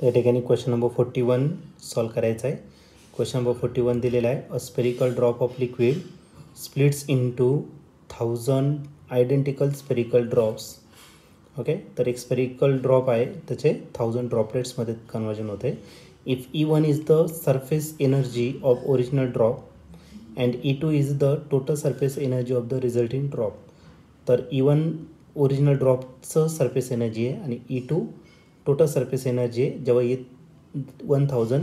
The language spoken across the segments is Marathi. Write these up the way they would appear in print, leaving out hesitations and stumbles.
त्या ठिकाणी क्वेश्चन नंबर 41 सॉल्व करायचा आहे. क्वेश्चन नंबर 41 दिलेला आहे. A spherical drop of liquid splits into 1000 identical spherical drops. Okay, तर एक स्पेरिकल ड्रॉप आहे, त्याचे 1000 ड्रॉपलेट्समध्ये कन्वर्जन होते. If E1 is the surface energy of original drop and E2 is the total surface energy of the resulting drop. तर E1 ओरिजिनल ड्रॉपचं सरफेस एनर्जी आहे आणि E2 टोटल सरफेस एनर्जी आहे जेव्हा 1000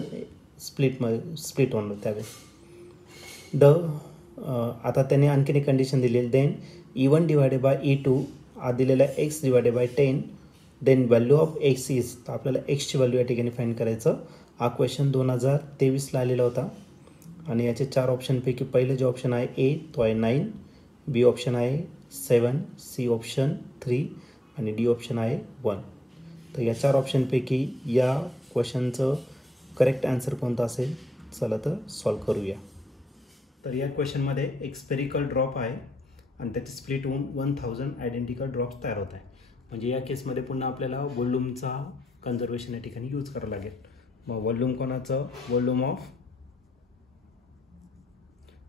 स्प्लिट होणार त्यावेळेस. आता त्याने आणखीन एक कंडिशन दिलेली. Then E1 divided by E2 हा दिलेला आहे x divided by 10. Then value of x is, तर आपल्याला एक्सची व्हॅल्यू या ठिकाणी फाईंड करायचं. हा क्वेश्चन 2023ला आलेला होता आणि याचे 4 ऑप्शनपैकी पहिले जे ऑप्शन आहे ए तो आहे 9, बी ऑप्शन आहे 7, सी ऑप्शन 3 आणि डी ऑप्शन आहे 1. तर या 4 ऑप्शनपैकी या क्वेश्चनचं करेक्ट आन्सर कोणता असेल, चला तर सॉल्व करूया. तर या क्वेश्चनमध्ये एक स्पेरिकल ड्रॉप आहे आणि त्याचे स्प्लिट होऊन 1000 आयडेंटिकल ड्रॉप्स तयार होत आहे. म्हणजे या केसमध्ये पुन्हा आपल्याला व्हॉल्यूमचा कन्झर्वेशन या ठिकाणी यूज करावं लागेल. मग व्हॉल्यूम कोणाचं, volume of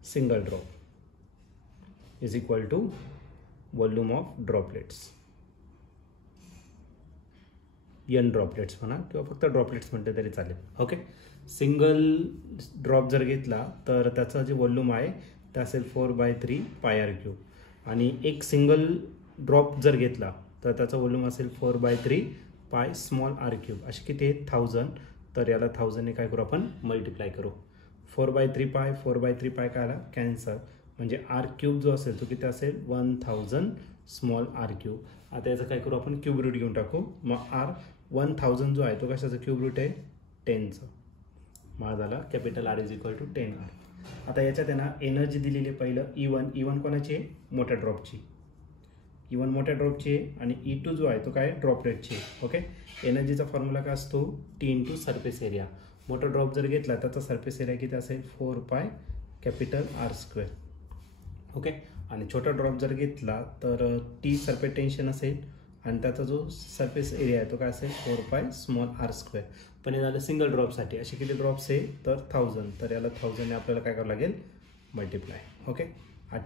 single drop is equal to volume of droplets, n droplets म्हणा किंवा फक्त ड्रॉपलेट्स म्हणते तरी चालेल. ओके, सिंगल ड्रॉप जर घेतला तर त्याचं जे व्हॉल्यूम आहे ते असेल 4/3 πr³ आणि एक सिंगल ड्रॉप जर घेतला तर त्याचा व्हॉल्यूम असेल 4/3 πr³. असे किती आहेत 1000. तर याला 1000ने काय करू आपण मल्टिप्लाय करू. 4/3 π 4/3 π काय आला कॅन्सल, म्हणजे r³ जो असेल तो किती असेल 1000 r³. आता याचं काय करू आपण क्यूब रूट घेऊन टाकू. मग 1000 जो आहे तो कशाचा क्यूब रूट आहे 10चं. मग झाला capital R is equal to 10R. आता याच्यात त्यांना एनर्जी दिलेली आहे. पहिलं E1 कोणाची आहे, मोठ्या ड्रॉपची. E1 मोठ्या ड्रॉपची आहे आणि E2 जो आहे तो काय ड्रॉपलेटची आहे. ओके, एनर्जीचा फॉर्म्युला काय असतो T इंटू सरफेस एरिया. मोठा ड्रॉप जर घेतला त्याचा सरफेस एरिया किती असेल 4π कॅपिटल R². ओके, आणि छोटा ड्रॉप जर घेतला तर T सरफेस टेन्शन असेल आणि त्याचा जो सरफेस एरिया आहे तो काय असेल 4π स्मॉल R². पण हे झालं सिंगल ड्रॉपसाठी. असे किती ड्रॉप्स आहे तर 1000. तर याला 1000ने आपल्याला काय करावं लागेल मल्टिप्लाय. ओके,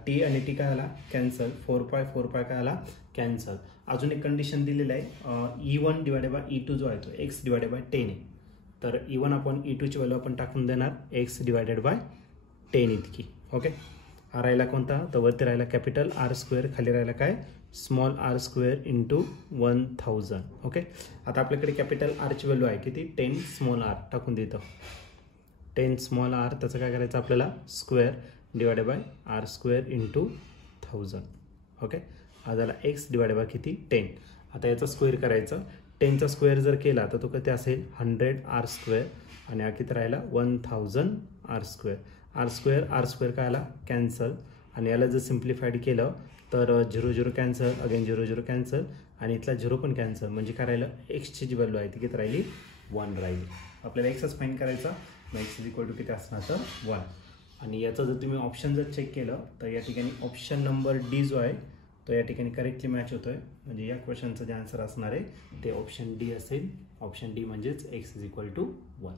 टी आणि टी काय आला कॅन्सल, 4π काय आला कॅन्सल. अजून एक कंडिशन दिलेलं आहे E1 डिवायडेड बाय E2 जो आहे तो x डिवायडेड बाय 10 आहे. तर E1 आपण E2ची व्हॅल्यू आपण टाकून देणार x डिवायडेड बाय 10 इतकी. ओके, हा राहिला कोणता, तर वरती राहिला कॅपिटल R², खाली राहिला काय स्मॉल R² इंटू 1000. ओके, आता आपल्याकडे कॅपिटल आरची व्हॅल्यू आहे किती 10 स्मॉल r टाकून देतो. 10 स्मॉल r त्याचं काय करायचं आपल्याला square divided by R² into 1000. Okay, हा झाला x डिवायडेड बाय किती 10. आता याचा स्क्वेअर करायचं. 10चा स्क्वेअर जर केला तर तो किती असेल 100r² आणि हा किती राहिला 1000 r². R² काय आला कॅन्सल आणि याला जर सिम्प्लिफाईड केलं तर 0 0 कॅन्सल, अगेन 0 0 कॅन्सल आणि इथला 0 पण कॅन्सल. म्हणजे काय राहिलं एक्सची जी व्हॅल्यू आहे ती किती राहिली 1 राहिली. आपल्याला एक्सच फाईंड करायचा. मग एक्स इज इक्वल टू किती असणार तर 1. आणि याचं जर तुम्ही ऑप्शन जर चेक केलं तर या ठिकाणी ऑप्शन नंबर डी जो आहे तो या ठिकाणी करेक्टली मॅच होतोय. म्हणजे या क्वेश्चनचं जे आन्सर असणार आहे ते ऑप्शन डी असेल. ऑप्शन डी म्हणजेच एक्स इज इक्वल टू 1.